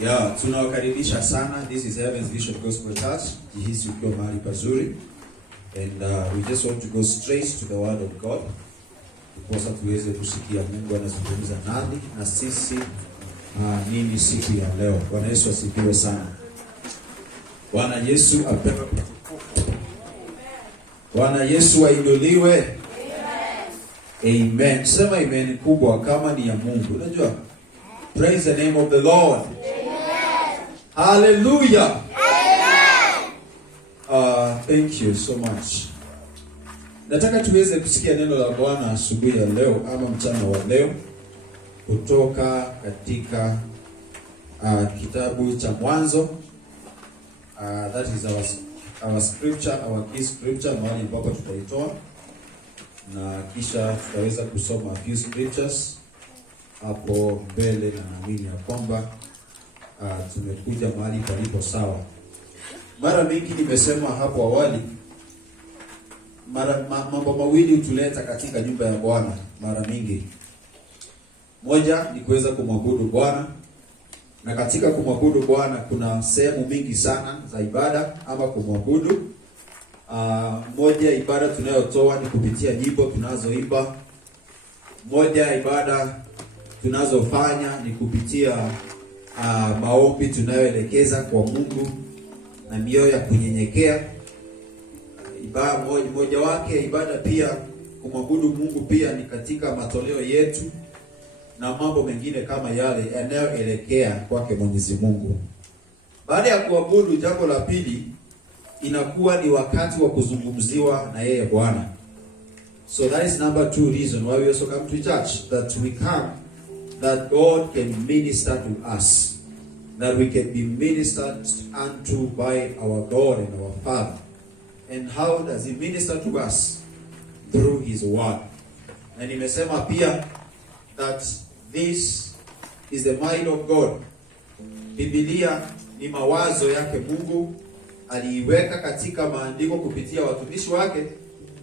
Yeah, tunawakaribisha sana. This is Heaven's Vision Gospel Church. Jihisi ukiwa mahali pazuri. And we just want to go straight to the word of God. Tuposa tuweze kusikia Mungu anazungumza nani na sisi nini siku ya leo. Bwana Yesu asifiwe sana. Bwana Yesu apewe. Bwana Yesu ainuliwe. Amen. Amen. Sema amen kubwa kama ni ya Mungu. Unajua? Praise the name of the Lord. Amen. Hallelujah. Amen. Thank you so much. Nataka tuweze kusikia neno la Bwana asubuhi ya leo ama mchana wa leo kutoka katika kitabu cha Mwanzo. That is our scripture, our key scripture, mahali ambapo tutaitoa na kisha tutaweza kusoma a few scriptures hapo mbele, na naamini ya kwamba tumekuja mahali palipo sawa. Mara mingi nimesema hapo awali, mambo mawili hutuleta katika nyumba ya Bwana mara mingi. Moja ni kuweza kumwabudu Bwana, na katika kumwabudu Bwana kuna sehemu mingi sana za ibada ama kumwabudu. Moja ibada tunayotoa ni kupitia nyimbo tunazoimba. Moja ibada tunazofanya ni kupitia maombi tunayoelekeza kwa Mungu na mioyo ya kunyenyekea. Ibada moja wake ibada pia kumwabudu Mungu pia ni katika matoleo yetu na mambo mengine kama yale yanayoelekea kwake Mwenyezi Mungu. Baada ya kuabudu, jambo la pili inakuwa ni wakati wa kuzungumziwa na yeye Bwana. So that is number 2 reason why we also come to church, that we come that God can minister to us, that we can be ministered unto by our God and our Father. And how does he minister to us? Through his word. Na nimesema pia that this is the mind of God. Biblia ni mawazo yake Mungu, aliiweka katika maandiko kupitia watumishi wake,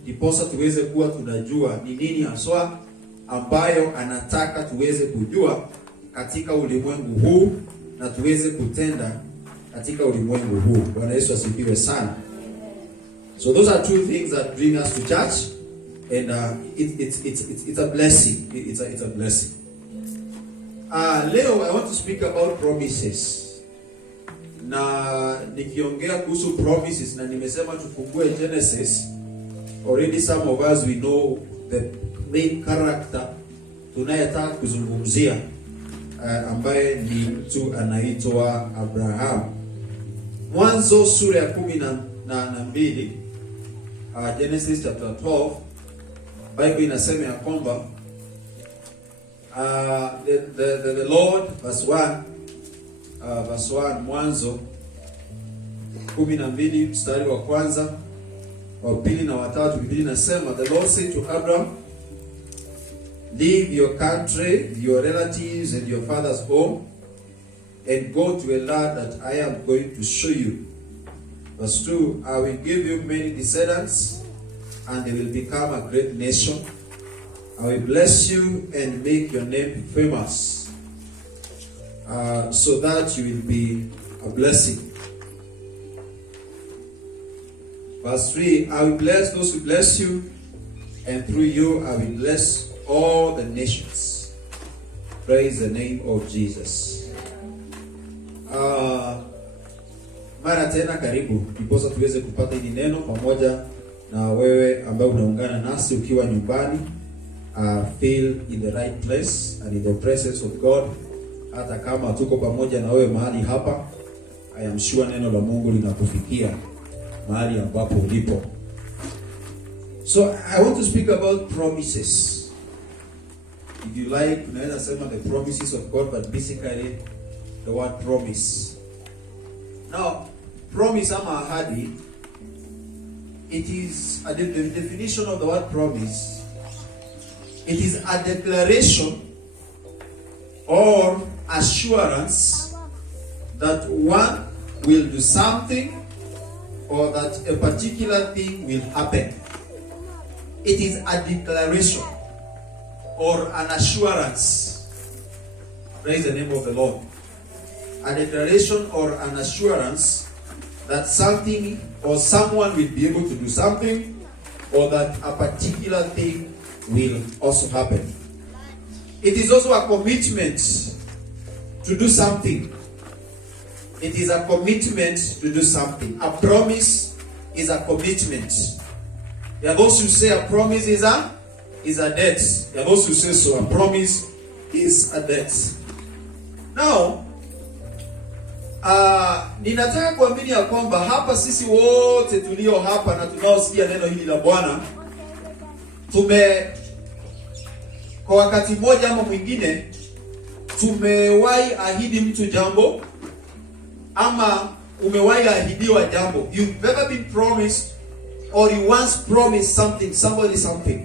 ndiposa tuweze kuwa tunajua ni nini haswa ambayo anataka tuweze kujua katika ulimwengu huu na tuweze kutenda katika ulimwengu huu. Bwana Yesu asifiwe sana. So those are two things that bring us to church, and it's a blessing. It's a blessing. Leo I want to speak about promises. Na nikiongea kuhusu promises, na nimesema tufungue Genesis. Already some of us we know the main character tunayetaka kuzungumzia, ambaye ni mtu anaitwa Abraham. Mwanzo sura ya 12, Genesis chapter 12, Bible inasema ya kwamba the Lord, verse 1, Mwanzo 12 mstari wa kwanza, wa pili na watatu, Biblia inasema, the Lord said to Abraham, leave your country, your relatives and your father's home, and go to a land that I am going to show you. Verse 2, I will give you many descendants, and they will become a great nation. I will bless you and make your name famous, so that you will be a blessing. Verse 3, I will bless those who bless you, and through you I will bless all the nations. Praise the name of Jesus. Mara tena karibu ndiposa tuweze kupata hili neno pamoja na wewe ambaye unaungana nasi ukiwa nyumbani. Feel in the right place and in the presence of God. Hata kama tuko pamoja na wewe mahali hapa, I am sure neno la Mungu linakufikia mahali ambapo ulipo. So I want to speak about promises. If you like, unaweza sema the promises of God, but basically the word promise. Now, promise ama ahadi, it is the definition of the word promise. It is a declaration or assurance that one will do something or that a particular thing will happen. It is a declaration or an assurance. Praise the name of the Lord. a declaration or an assurance that something or someone will be able to do something, or that a particular thing will also happen. It is also a commitment to do something. It is a commitment to do something. A promise is a commitment. There are those who say a promise is a debt. There are those who say so. A promise is a debt. Now, ninataka kuamini ya kwamba hapa sisi wote tulio hapa na tunaosikia neno hili la Bwana kwa wakati mmoja ama mwingine tumewahi ahidi mtu jambo, ama umewahi ahidiwa jambo. You've ever been promised, or you once promised somebody something.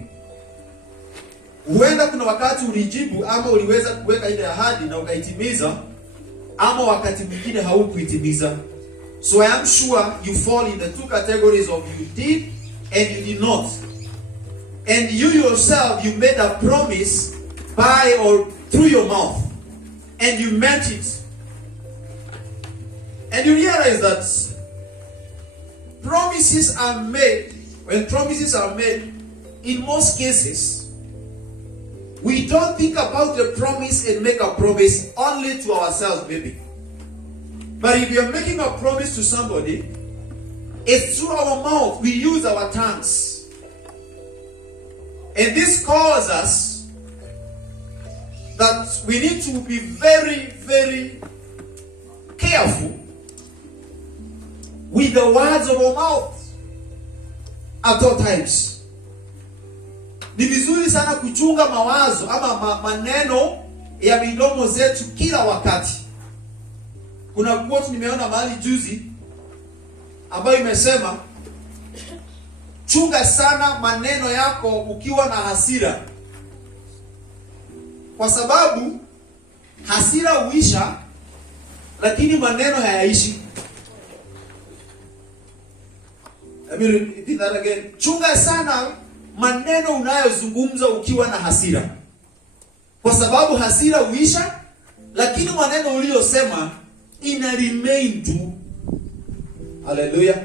Huenda kuna wakati ulijibu ama uliweza kuweka ile ahadi na ukaitimiza, ama wakati mwingine haukuitimiza. So I am sure you fall in the two categories of you did and you did not. And you yourself, you made a promise by or through your mouth, and you meant it. And you realize that promises are made. When promises are made, in most cases, we don't think about the promise and make a promise only to ourselves, maybe. But if you're making a promise to somebody, it's through our mouth. We use our tongues. And this calls us that we need to be very, very careful with the words of our mouth at all times. Ni vizuri sana kuchunga mawazo ama maneno ya midomo zetu kila wakati. Kuna quote nimeona mahali juzi ambayo imesema, chunga sana maneno yako ukiwa na hasira, kwa sababu hasira huisha lakini maneno hayaishi. Let me repeat that again. Chunga sana maneno unayozungumza ukiwa na hasira, kwa sababu hasira huisha lakini maneno uliyosema ina remain tu. Hallelujah.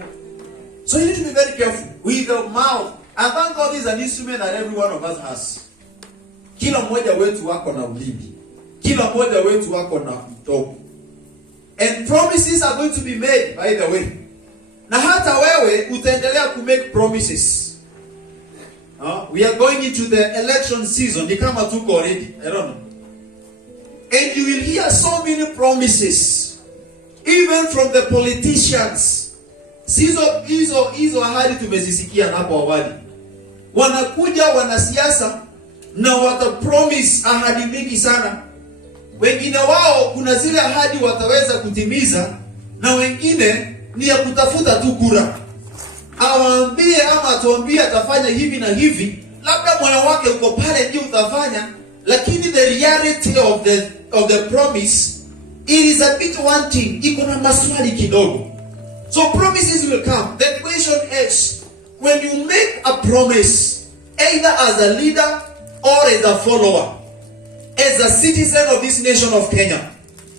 So you need to be very careful with the mouth. And thank God is an instrument that every one of us has. Kila mmoja wetu wako na ulimi. Kila mmoja wetu wako na mdomo. And promises are going to be made, by the way. Na hata wewe utaendelea ku make promises. We are going into the election season. Ni kama tuko already. I don't know. And you will hear so many promises, even from the politicians. Hizo ahadi tumezisikia hapo awali. Wanakuja wanasiasa na watapromise ahadi mingi sana. Wengine wao kuna zile ahadi wataweza kutimiza, na wengine ni ya kutafuta tu kura. Awaambie ama atuambie atafanya hivi na hivi, labda moyo wake uko pale ndio utafanya, lakini the reality of the promise, it is a bit wanting. Iko na maswali kidogo. So promises will come. The question is, when you make a promise, either as a leader or as a follower, as a citizen of this nation of Kenya,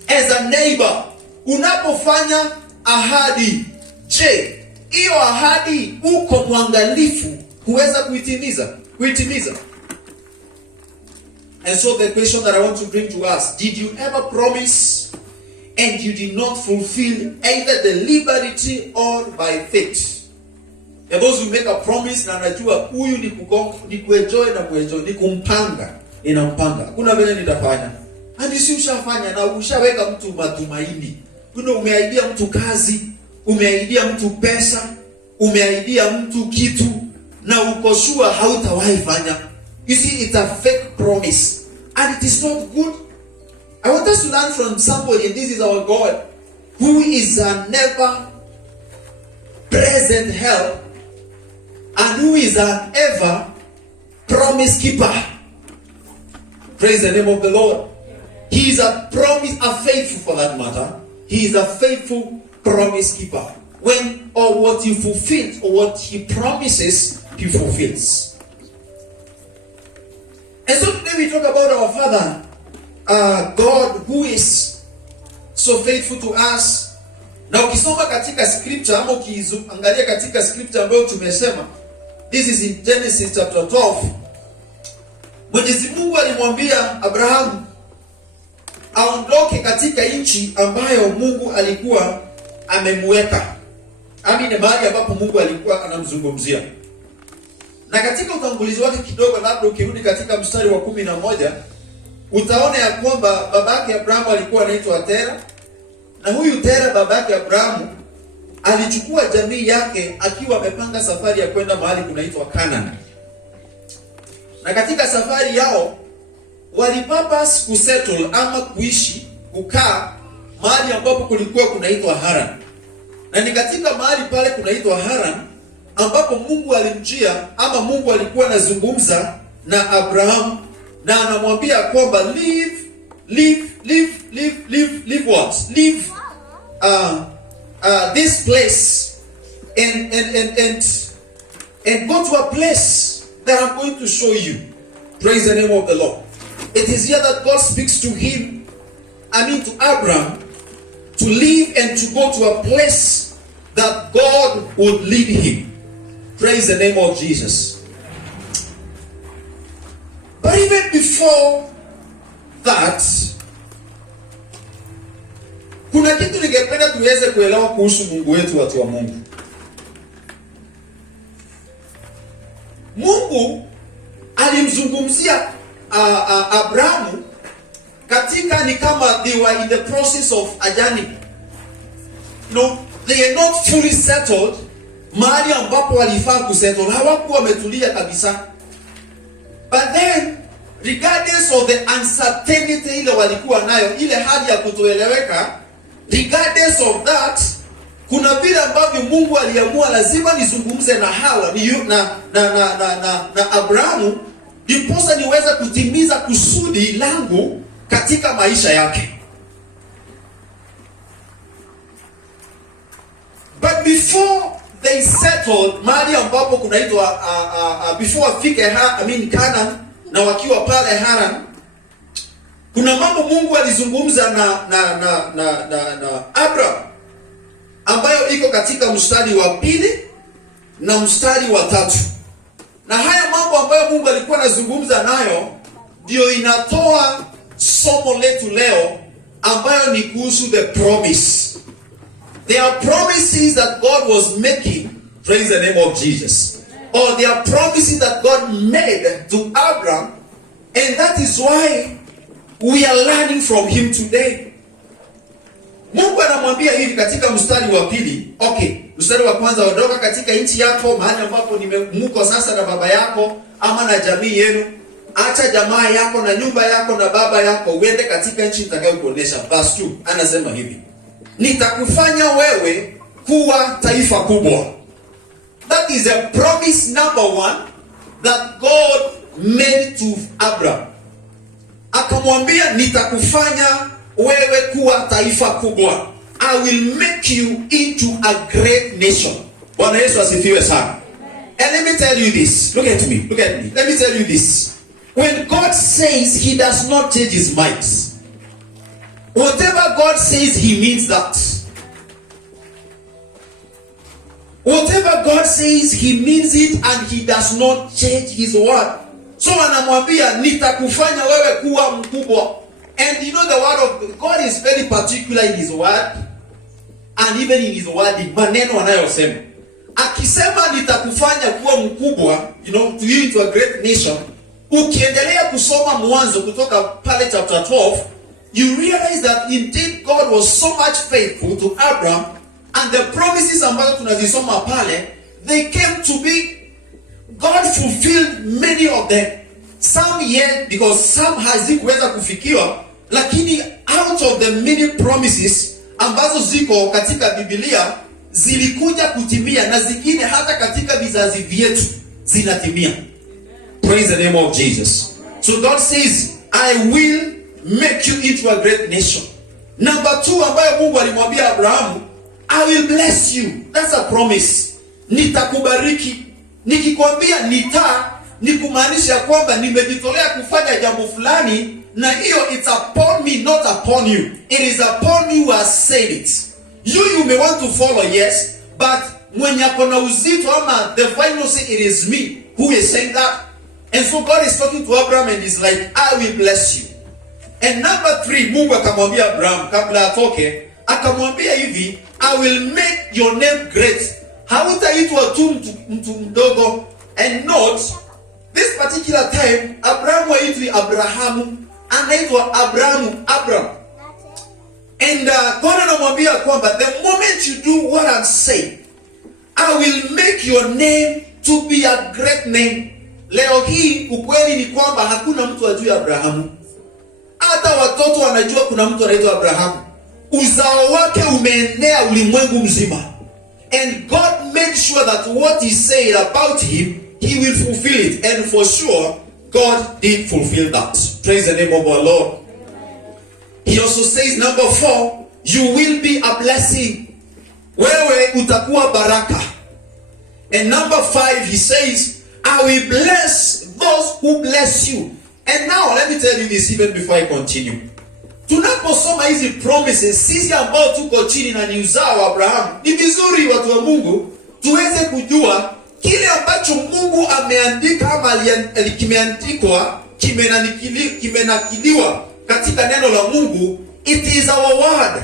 as a neighbor, unapofanya ahadi, je, hiyo ahadi uko mwangalifu kuweza kuitimiza? And so the question that I want to bring to us, did you ever promise and you did not fulfill, either deliberately or by faith? And those who make a promise na anajua huyu ni kuenjoy na kuenjoy, ni kumpanga, ninampanga, kuna vile nitafanya. Hadi si ushafanya na ushaweka mtu matumaini. Kuna umeahidia mtu kazi, umeahidia mtu pesa, umeahidia mtu kitu, na uko sure hautawahi fanya. You see, it's a fake promise and it is not good. I want us to learn from somebody, and this is our God, who is a never present help and who is an ever promise keeper. Praise the name of the Lord. He is a faithful for that matter. He is a faithful promise keeper. When or what he fulfills or what he promises, he fulfills. And so today we talk about our Father, God, who is so faithful to us. Na ukisoma katika scripture ama ukiangalia katika scripture ambayo tumesema, this is in Genesis chapter 12. Mwenyezi Mungu alimwambia Abraham aondoke katika nchi ambayo Mungu alikuwa amemweka. Ni mahali ambapo Mungu alikuwa anamzungumzia. Na katika utangulizi wake kidogo, labda ukirudi katika mstari wa 11, utaona ya kwamba babake Abrahamu alikuwa anaitwa Tera. Na huyu Tera babake Abrahamu alichukua jamii yake akiwa amepanga safari ya kwenda mahali kunaitwa Canaan. Na katika safari yao walipurpose kusettle ama kukaa mahali ambapo kulikuwa kunaitwa Haran. Na ni katika mahali pale kunaitwa Haran ambapo Mungu alimjia ama Mungu alikuwa anazungumza na Abraham na anamwambia kwamba leave this place and go to a place that I'm going to show you. Praise the name of the Lord. It is here that God speaks to him, to Abraham, to leave and to go to a place that God would lead him. Praise the name of Jesus. But even before that, kuna kitu ningependa tuweze kuelewa kuhusu Mungu wetu, watu wa Mungu. Mungu alimzungumzia Abrahamu katika ni kama they were in the process of a journey. They are not fully settled mahali ambapo walifaa kusettle. Hawakuwa wametulia kabisa. But then, regardless of the uncertainty ile walikuwa nayo, ile hali ya kutoeleweka, regardless of that, kuna vile ambavyo Mungu aliamua lazima nizungumze na hawa na Abrahamu ndiposa niweze kutimiza kusudi langu katika maisha yake. But before they settled mahali ambapo kunaitwa before wafike Canaan na wakiwa pale Haran, kuna mambo Mungu alizungumza na Abraham ambayo iko katika mstari wa 2 na mstari wa 3. Na haya mambo ambayo Mungu alikuwa anazungumza nayo ndio inatoa somo letu leo ambayo ni kuhusu the promise. There are promises that God was making, praise the name of Jesus. Or there are promises that God made to Abraham, and that is why we are learning from him today. Mungu anamwambia hivi katika mstari wa 2. Mstari wa kwanza, ondoka katika nchi yako mahali ambapo mko sasa na baba yako ama na jamii yenu. Acha jamaa yako na nyumba yako na baba yako uende katika nchi nitakayokuonesha. Verse 2 anasema hivi: nitakufanya wewe kuwa taifa kubwa. That is a promise number 1 that God made to Abraham. Akamwambia nitakufanya wewe kuwa taifa kubwa. I will make you into a great nation. Bwana Yesu asifiwe sana. And let me tell you this. Look at me. Let me tell you this. When God says, he does not change his mind. Whatever God says, he means that. Whatever God says, he means it, and he does not change his word. So anamwambia nitakufanya wewe kuwa mkubwa. And you know the word of God is very particular in his word, and even in his wording, maneno anayosema. Akisema nitakufanya kuwa mkubwa, to you into a great nation. Ukiendelea kusoma Mwanzo kutoka pale chapter 12, you realize that indeed God was so much faithful to Abraham, and the promises ambazo tunazisoma pale, they came to be. God fulfilled many of them. Some yet, because some hazikuweza kufikiwa, lakini out of the many promises ambazo ziko katika Biblia zilikuja kutimia, na zingine hata katika vizazi vyetu zinatimia. Praise the name of Jesus. So God says, I will make you into a great nation. Number 2 ambayo Mungu alimwambia Abrahamu, I will bless you. That's a promise. Nitakubariki. Nikikwambia ni kumaanisha kwamba nimejitolea kufanya jambo fulani, na hiyo it's upon me, not upon you. It is upon you who has said it. You may want to follow, yes, but mwenye akona uzito ama the final say, it is me who is saying that. And so God is talking to Abraham and he's like, I will bless you. And number 3, Mungu akamwambia Abraham kabla atoke, akamwambia hivi, I will make your name great. Hautaitwa tu mtu mdogo. And note, this particular time, Abraham haitwi Abrahamu, anaitwa Abram. And God anamwambia kwamba the moment you do what I'm saying, I will make your name to be a great name. Leo hii ukweli ni kwamba hakuna mtu ajui Abrahamu. Hata watoto wanajua kuna mtu anaitwa Abrahamu. Uzao wake umeenea ulimwengu mzima. And God made sure that what he said about him, he will fulfill it. And for sure, God did fulfill that. Praise the name of our Lord. He also says, number 4, you will be a blessing. Wewe utakuwa baraka. And number 5, he says, I will bless those who bless you. And now let me tell you this even before I continue. Tunaposoma hizi promises, sisi ambao tuko chini na ni uzao wa Abraham, ni vizuri watu wa Mungu tuweze kujua kile ambacho Mungu ameandika ama kimeandikwa, kimenakiliwa katika neno la Mungu. It is our word.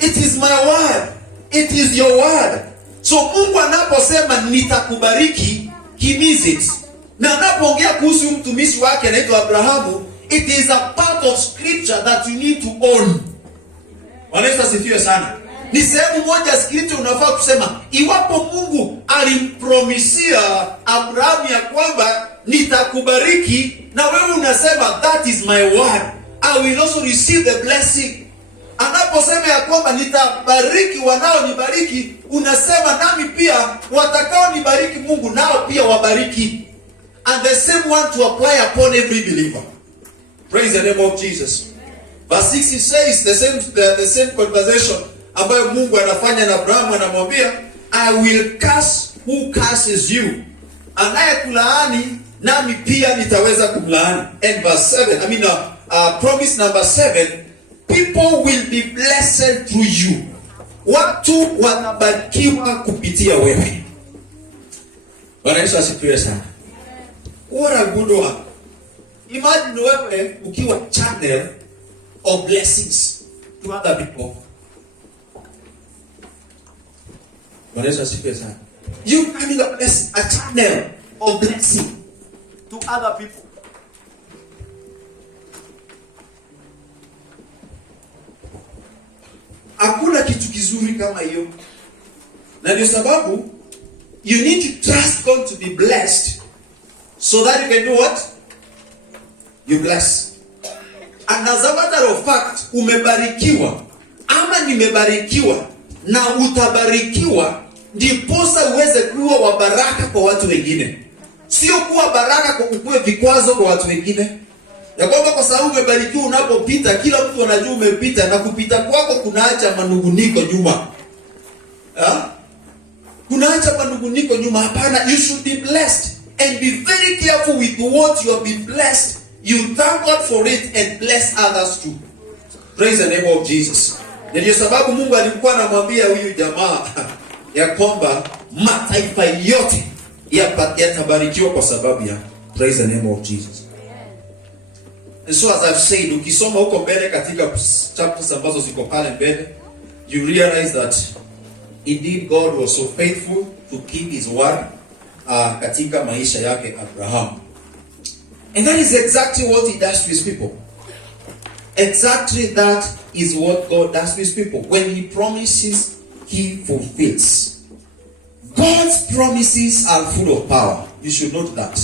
It is my word. It is your word. So Mungu anaposema nitakubariki, he means it. Na anapoongea kuhusu mtumishi wake anaitwa Abrahamu, it is a part of scripture that you need to own. Wanaweza sifiwe sana. Ni sehemu moja scripture unafaa kusema, iwapo Mungu alimpromisia Abrahamu ya kwamba nitakubariki, na wewe unasema that is my word, I will also receive the blessing. Anaposema ya kwamba nitabariki wanaonibariki, unasema nami pia watakao nibariki Mungu nao pia wabariki. And the same one to apply upon every believer. Praise the name of Jesus. Verse 6 it says the same conversation ambayo Mungu anafanya na Abraham, anamwambia I will curse who curses you. Anayekulaani nami pia nitaweza kumlaani. And verse 7, promise number 7, people will be blessed through you. Watu wanabarikiwa kupitia wewe. Bwana Yesu asifiwe sana. What a good one. Imagine wewe ukiwa channel of blessings to other people. Bwana Yesu asifiwe sana. You becoming a channel of blessing to other people. Hakuna kitu kizuri kama hiyo. Na ndio sababu you need to trust God to be blessed so that you can do what? You bless. And as a matter of fact, umebarikiwa ama nimebarikiwa na utabarikiwa, ndiposa uweze kuwa wa baraka kwa watu wengine. Sio kuwa baraka kwa ukue vikwazo kwa watu wengine. Ya kwamba kwa sababu umebarikiwa, unapopita kila mtu anajua umepita, na kupita kwako kunaacha manunguniko nyuma. Kunaacha manunguniko nyuma. Hapana, you should be blessed and be very careful with what you have been blessed. You thank God for it and bless others too. Praise the name of Jesus. Ndio sababu Mungu alikuwa anamwambia huyu jamaa ya kwamba mataifa yote yatabarikiwa kwa sababu ya. Praise the name of Jesus. And so as I've said, ukisoma huko mbele katika chapters ambazo ziko pale mbele, you realize that indeed God was so faithful to keep his word katika maisha yake Abraham. And that is exactly what he does to his people. Exactly that is what God does to his people. When he promises, he fulfills. God's promises are full of power. You should note that.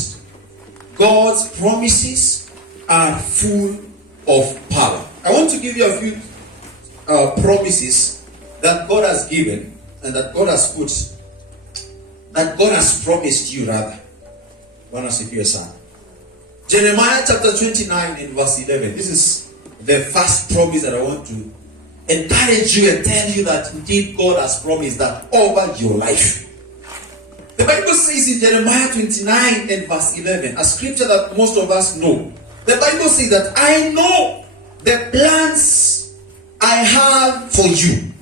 God's promises are full of power. I want to give you a few promises that God has given and that God has put, that God has promised you rather. Bwana asifiwe sana. Jeremiah chapter 29 and verse 11. This is the first promise that I want to encourage you and tell you that indeed God has promised that over your life. The Bible says in Jeremiah 29 and verse 11, a scripture that most of us know. The Bible says that I know the plans I have for you.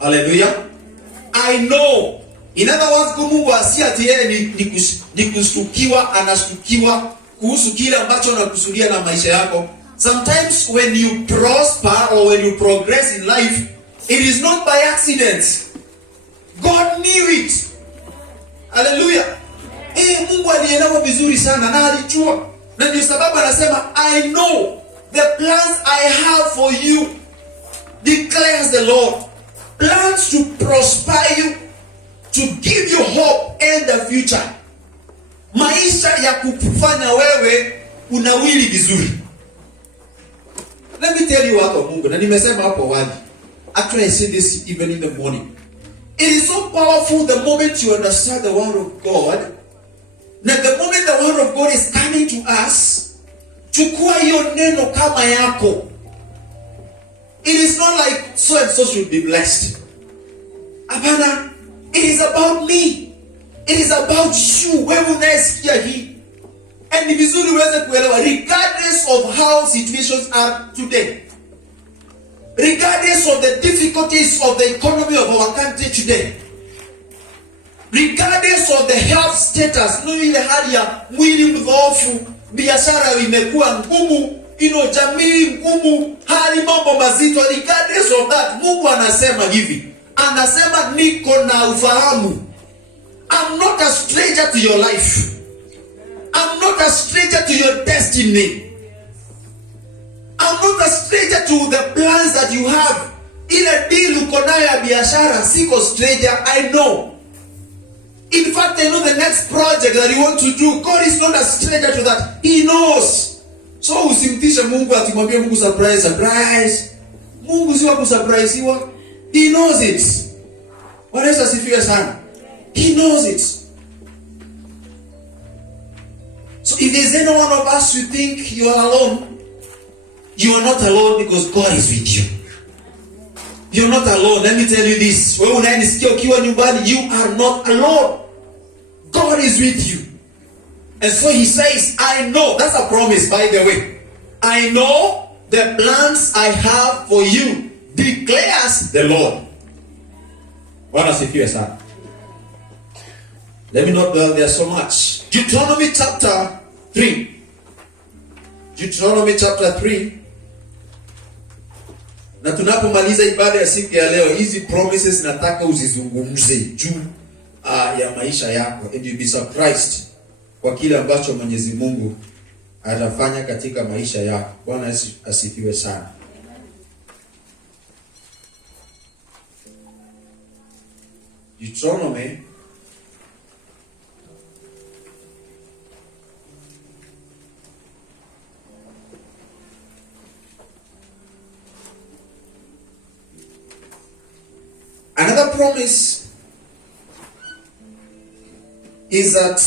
Hallelujah. I know. In other words, Mungu asi ati yeye ni kushtukiwa, anashtukiwa kuhusu kile ambacho anakusudia na maisha yako. Sometimes when you prosper or when you progress in life, it is not by accident. God knew it. Hallelujah. Mungu alielewa vizuri sana na alijua. Na ndio sababu anasema I know the plans I have for you, declares the Lord. Plans to prosper you, to give you hope and the future. Maisha ya kufanya wewe unawili vizuri. Let me tell you what Mungu, na nimesema hapo awali. Actually I said this even in the morning. It is so powerful the moment you understand the word of God. Na the moment the word of God is coming to us, chukua hiyo neno kama yako. It is not like so and so should be blessed. Hapana, it is about me. It is about you. Wewe unasikia hii. And ni vizuri uweze kuelewa regardless of how situations are today. Regardless of the difficulties of the economy of our country today. Regardless of the health status, ile hali ya mwili mdhoofu, biashara imekuwa ngumu, jamii ngumu, hali mambo mazito. Regardless of that, Mungu anasema hivi. Anasema niko na ufahamu. I'm not a stranger to your life. I'm not a stranger to your destiny. I'm not a stranger to the plans that you have. Ile deal uko nayo ya biashara, siko stranger, I know. In fact, I know the next project that you want to do. God is not a stranger to that. He knows. So usimtishe Mungu atimwambie Mungu surprise. Mungu si wa kusurpriseiwa. He knows it. Bwana Yesu asifiwe sana. He knows it. So if there's any one of us who think you are alone, you are not alone because God is with you. You're not alone. Let me tell you this. Wewe unanisikia ukiwa nyumbani, you are not alone. God is with you. And so he says, I know. That's a promise, by the way. I know the plans I have for you, declares the Lord. Bwana asifiwe sana. Let me not dwell there so much. Deuteronomy chapter 3. Deuteronomy chapter 3. Na tunapomaliza ibada ya siku ya leo, hizi promises nataka uzizungumze juu ya maisha yako, and you'll be surprised kwa kile ambacho Mwenyezi Mungu atafanya katika maisha yako. Bwana asifiwe sana. Deuteronomy another promise is that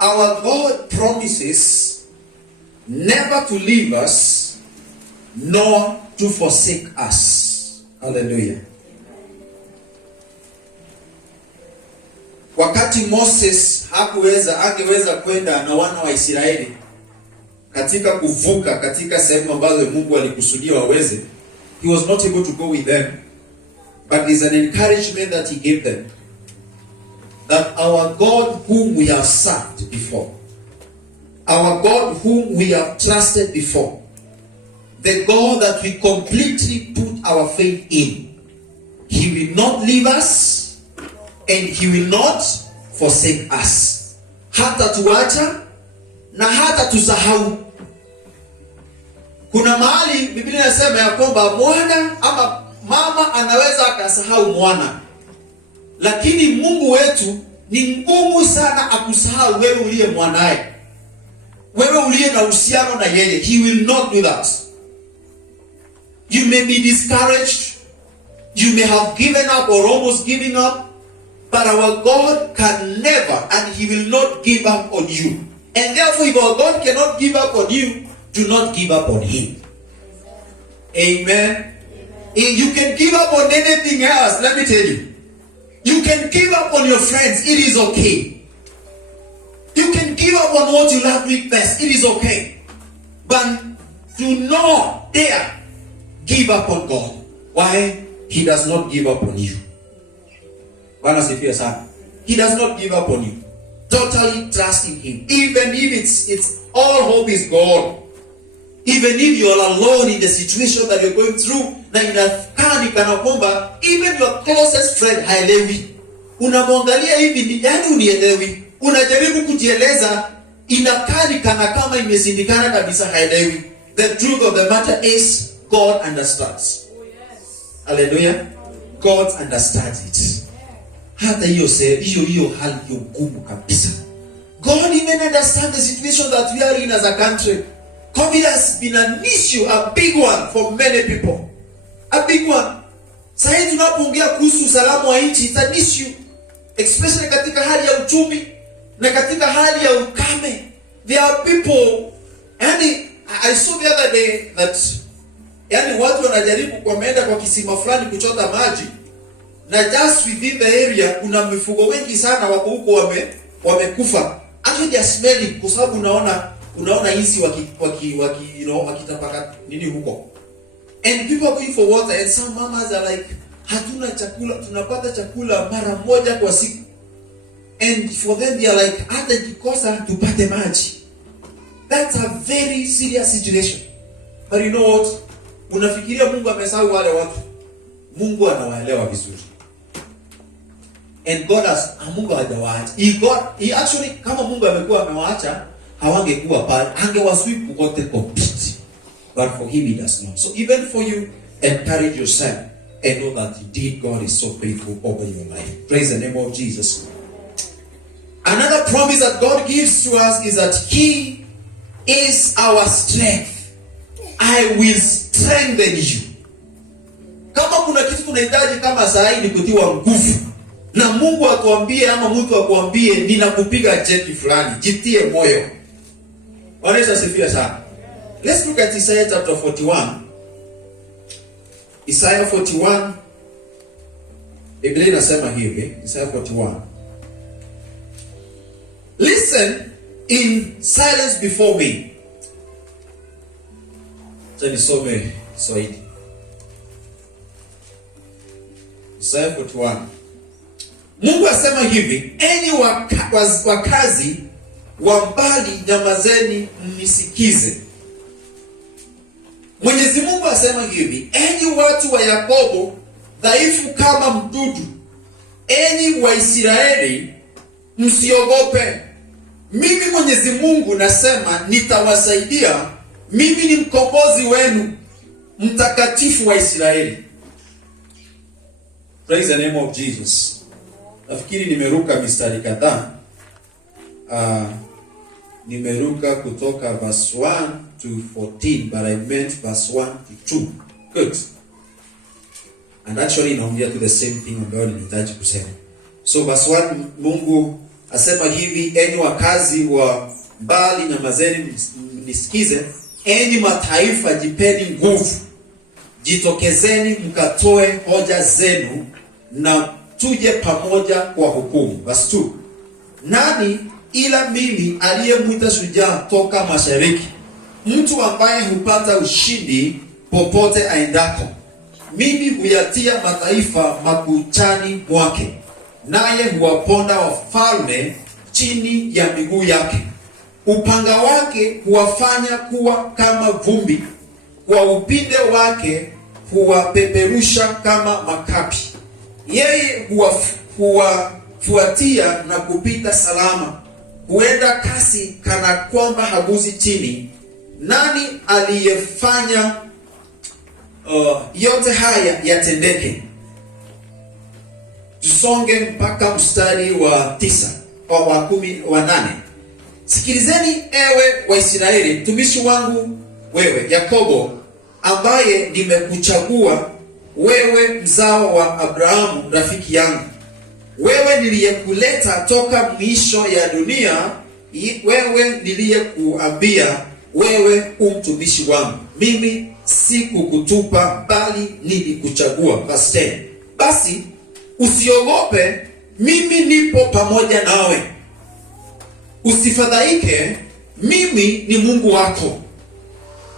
our God promises never to leave us nor to forsake us. Hallelujah. Wakati Moses angeweza kwenda na wana wa Israeli katika kuvuka katika sehemu ambazo Mungu alikusudia waweze, he was not able to go with them. But there's an encouragement that he gave them. That our God whom we have served before, our God whom we have trusted before, the God that we completely put our faith in, he will not leave us and he will not forsake us. Hata tuacha na hata tusahau. Kuna mahali Biblia inasema ya kwamba mwana ama mama anaweza akasahau mwana, lakini Mungu wetu ni ngumu sana akusahau wewe uliye mwanae, wewe uliye na uhusiano na yeye. He will not do that. You may be discouraged, you may have given up or almost giving up, but our God can never, and he will not give up on you. And therefore, if our God cannot give up on you, do not give up on him. Amen. You can give up on anything else, let me tell you. You can give up on your friends. It is okay. You can give up on what you love doing best. It is okay. But do not dare give up on God. Why? He does not give up on you. He does not give up on you. Totally trust in Him. Even if it's all hope is gone. Even if you are alone in the situation that you're going through, na inakaa ni kana kwamba even your closest friend haelewi. Unamwangalia hivi ni yani unielewi. Unajaribu kujieleza, inakaa ni kana kama imezindikana kabisa, haelewi. The truth of the matter is God understands. Oh, yes. Hallelujah. God understands it. Hata hiyo hali ngumu kabisa. God even understands the situation that we are in as a country. COVID has been an issue, a big one for many people. A big one. Sasa tunapoongea kuhusu usalama wa nchi, it's an issue. Especially katika hali ya uchumi na katika hali ya ukame. There are people, and I saw the other day that watu wanajaribu kuenda kwa kisima fulani kuchota maji, na just within the area kuna mifugo wengi sana wako huko wamekufa. Actually they are smelling kwa sababu unaona hizi wakitapaka nini huko. And people are going for water, and some mamas are like, hatuna chakula, tunapata chakula mara moja kwa siku. And for them they are like, hata kikosa tupate maji. That's a very serious situation. But you know what? Unafikiria Mungu amesahau wale watu? Mungu anawaelewa vizuri. And Mungu hajawaacha. He actually, kama Mungu amekuwa amewaacha, hawangekuwa pale, angewasweep wote complete. But for him he does not. So even for you, encourage yourself and know that indeed God is so faithful over your life. Praise the name of Jesus. Another promise that God gives to us is that He is our strength. I will strengthen you. Kama kuna kitu tunahitaji kama saa hii ni kutiwa nguvu. Na Mungu atuambie ama mtu akuambie ninakupiga jeki fulani, jitie moyo. Wanaweza sifia sana. Let's look at Isaiah chapter 41. Isaiah 41. Biblia inasema hivi, Isaiah 41. Listen in silence before me. Nisome Swahili. Isaiah 41. Mungu asema hivi, enyi wakazi wa mbali nyamazeni mnisikize. Mwenyezi Mungu asema hivi, enyi watu wa Yakobo dhaifu kama mdudu, enyi wa Israeli msiogope. Mimi Mwenyezi Mungu nasema nitawasaidia. Mimi ni mkombozi wenu, mtakatifu wa Israeli. Praise the name of Jesus. Nafikiri nimeruka mistari kadhaa. Nimeruka kutoka verse 1 to 14, but I meant verse 1 to 2. Good. And actually naongea to the same thing ambayo nilihitaji kusema. So verse 1, Mungu asema hivi, enyi wakazi wa mbali nyamazeni mnisikize, enyi mataifa jipeni nguvu, jitokezeni mkatoe hoja zenu na tuje pamoja kwa hukumu. Verse 2, nani ila mimi aliyemwita shujaa toka mashariki, mtu ambaye hupata ushindi popote aendako. Mimi huyatia mataifa makuchani mwake, naye huwaponda wafalme chini ya miguu yake. Upanga wake huwafanya kuwa kama vumbi, kwa upinde wake huwapeperusha kama makapi. Yeye huwafuatia na kupita salama, huenda kasi kana kwamba haguzi chini. Nani aliyefanya yote haya yatendeke? Tusonge mpaka mstari wa 9 wa 8. Sikilizeni ewe Waisraeli, mtumishi wangu wewe Yakobo, ambaye nimekuchagua wewe, mzao wa Abrahamu rafiki yangu. Wewe niliyekuleta toka mwisho ya dunia, wewe niliyekuambia wewe mtumishi wangu. Mimi sikukutupa bali nilikuchagua. Verse 10. Basi usiogope, mimi nipo pamoja nawe. Usifadhaike, mimi ni Mungu wako.